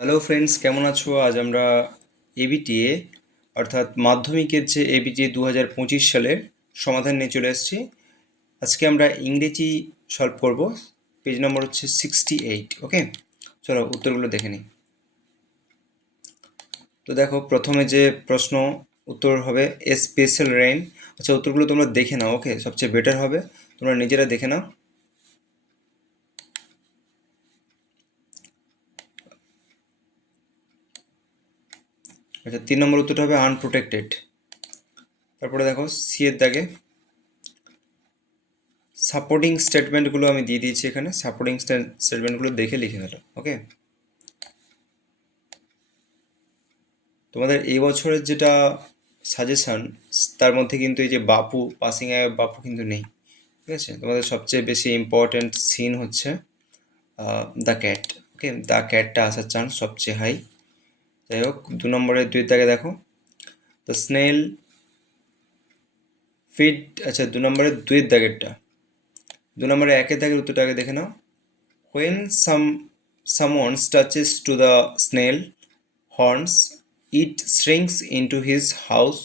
Hello friends কেমন আছো? আজ আমরা এবিটিএ অর্থাৎ মাধ্যমিকের যে এবিটিএ দু হাজার পঁচিশ সালের সমাধান নিয়ে চলে এসেছি। আজকে আমরা ইংরেজি সলভ করব। পেজ নম্বর হচ্ছে সিক্সটি এইট ওকে চলো উত্তরগুলো দেখে নিই। তো দেখো, প্রথমে যে প্রশ্ন উত্তর হবে এ স্পেশাল রেইন আচ্ছা উত্তরগুলো তোমরা দেখে নাও ওকে সবচেয়ে বেটার হবে। তোমরা নিজেরা দেখে নাও। আচ্ছা তিন নম্বর উত্তরটা হবে আনপ্রোটেক্টেড তারপরে দেখো সি এর দাগে সাপোর্টিং স্টেটমেন্টগুলো আমি দিয়ে দিয়েছি এখানে সাপোর্টিং স্টেটমেন্টগুলো দেখে লিখে ফেলো ওকে তোমাদের এই বছরের যেটা সাজেশন তার মধ্যে কিন্তু এই যে বাপু পাসিং আয় বাপু কিন্তু নেই, ঠিক আছে? তোমাদের সবচেয়ে বেশি ইম্পর্ট্যান্ট সিন হচ্ছে দ্য ক্যাট ওকে দ্য ক্যাটটা আসার চান্স সবচেয়ে হাই যাই হোক, দু নম্বরের দুই দাগে দেখো। দ্য স্নেল ফিড আচ্ছা দু নম্বরের দুইয়ের দাগেরটা। দু নম্বরে একের দাগের উত্তরটা আগে দেখে নাও। When some someone touches to the snail horns it shrinks into his house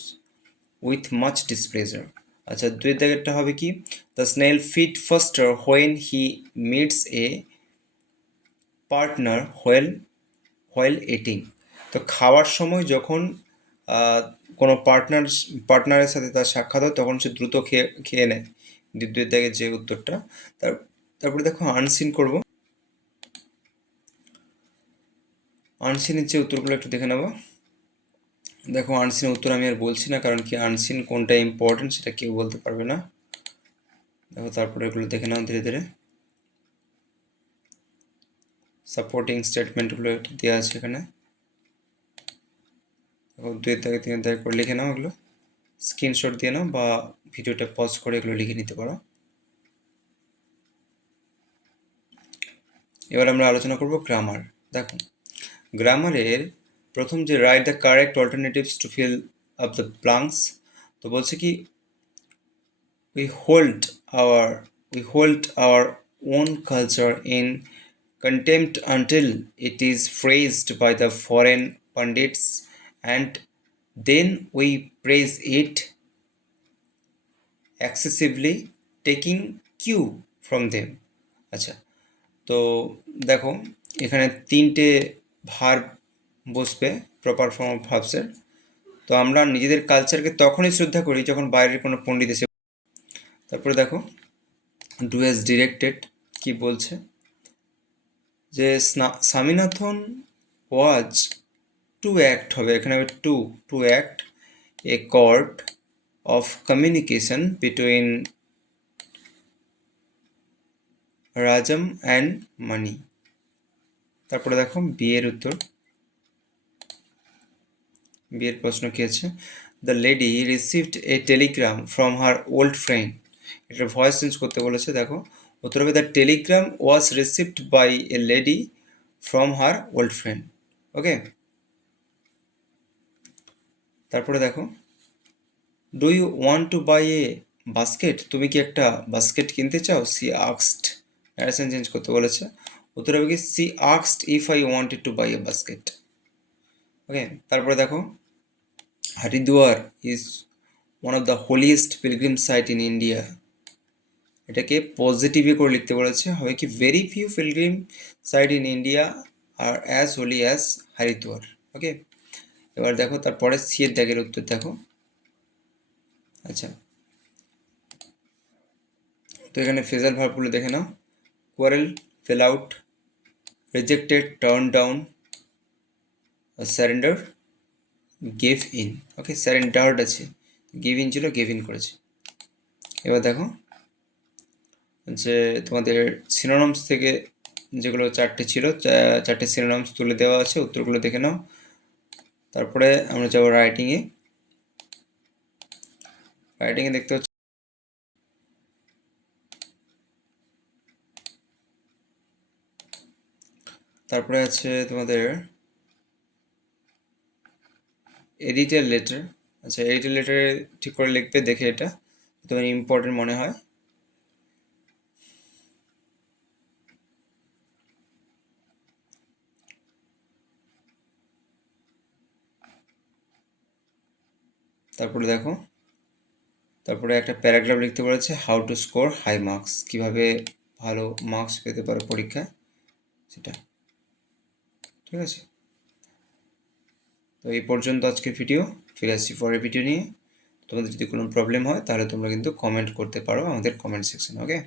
with much displeasure আচ্ছা দুই দাগেরটা হবে কি? The snail fit faster when he meets a partner while while eating তো খাওয়ার সময় যখন কোনো পার্টনার পার্টনারের সাথে তার সাক্ষাৎ হয়, তখন সে দ্রুত খেয়ে খেয়ে নেয়। দ্বিতীয় দাগের যে উত্তরটা, তার, তারপরে দেখো আনসিন করব। আনসিনের যে উত্তরগুলো একটু দেখে নেব। দেখো আনসিনের উত্তর আমি আর বলছি না, কারণ কি আনসিন কোনটা ইম্পর্টেন্ট সেটা কেউ বলতে পারবে না। দেখো তারপরে এগুলো দেখে নাও ধীরে ধীরে। সাপোর্টিং স্টেটমেন্টগুলো একটু দেওয়া আছে এখানে। দুই থেকে তিন থেকে করে লিখে নাও এগুলো। স্ক্রিনশট দিয়ে নাও বা ভিডিওটা পজ করে এগুলো লিখে নিতে পারো। এবার আমরা আলোচনা করব গ্রামার দেখো গ্রামারের প্রথম যে write the correct alternatives to fill up the blanks তো বলছে কি we hold our we hold our own culture in contempt until it is praised by the foreign pundits and then we praise it excessively, taking cue from them. আচ্ছা তো দেখো, এখানে তিনটে ভার বসবে প্রপার ফর্ম অফ ভার্বসের তো আমরা নিজেদের কালচারকে তখনই শ্রদ্ধা করি যখন বাইরের কোনো পণ্ডিত এসে তারপরে দেখো ডু অ্যাজ ডিরেক্টেড কি বলছে? যে স্বামীনাথন ওয়াজ টু অ্যাক্ট হবে। এখানে হবে to to act a chord of communication between Rajam and Mani তারপরে দেখো বিয়ের উত্তর। বিয়ের প্রশ্ন কি আছে? The lady received a telegram from her old friend এটা ভয়েস চেঞ্জ করতে বলেছে, দেখো। উত্তর হবে the telegram was received by a lady from her old friend okay তারপরে দেখো do you want to buy a basket তুমি কি একটা বাস্কেট কিনতে চাও? সি আক্সড অ্যাডাসন চেঞ্জ করতে বলেছে। উত্তর হবে কি she আক্সড if I wanted to buy a basket okay তারপরে দেখো, Haridwar is one of the holiest pilgrim site in India এটাকে পজিটিভে করে লিখতে বলেছে। হবে কি very few pilgrim site in India are as holy as Haridwar. Okay এবার দেখো, তারপরে সি এর দাগের উত্তর দেখো। আচ্ছা। তো এখানে ফেজাল ভার্বগুলো দেখে নাও। Quarrel fell out rejected turn down surrender gave in okay surrendered আছে। গিভ ইন ছিল গেভ ইন করেছে। এবার দেখো, যে তোমাদের সিনোনমস থেকে যেগুলো চারটে ছিল চারটে সিনোনমস তুলে দেওয়া আছে, উত্তরগুলো দেখে নাও। তারপরে আমরা যাব রাইটিংয়ে রাইটিংয়ে দেখতে হচ্ছে তারপরে আছে তোমাদের এডিটার লেটার আচ্ছা এডিটার লেটারে ঠিক করে লিখবে, দেখে এটা। তোমার ইম্পর্টেন্ট মনে হয়। তারপরে দেখো, তারপরে একটা প্যারাগ্রাফ লিখতে বলেছে how to score high marks কীভাবে ভালো মার্কস পেতে পারো পরীক্ষা সেটা। ঠিক আছে? তো এই পর্যন্ত আজকের ভিডিও ফিরে আসছি পরের ভিডিও নিয়ে। তোমাদের যদি কোনো প্রবলেম হয়, তাহলে তোমরা কিন্তু কমেন্ট করতে পারো আমাদের কমেন্ট সেকশন ওকে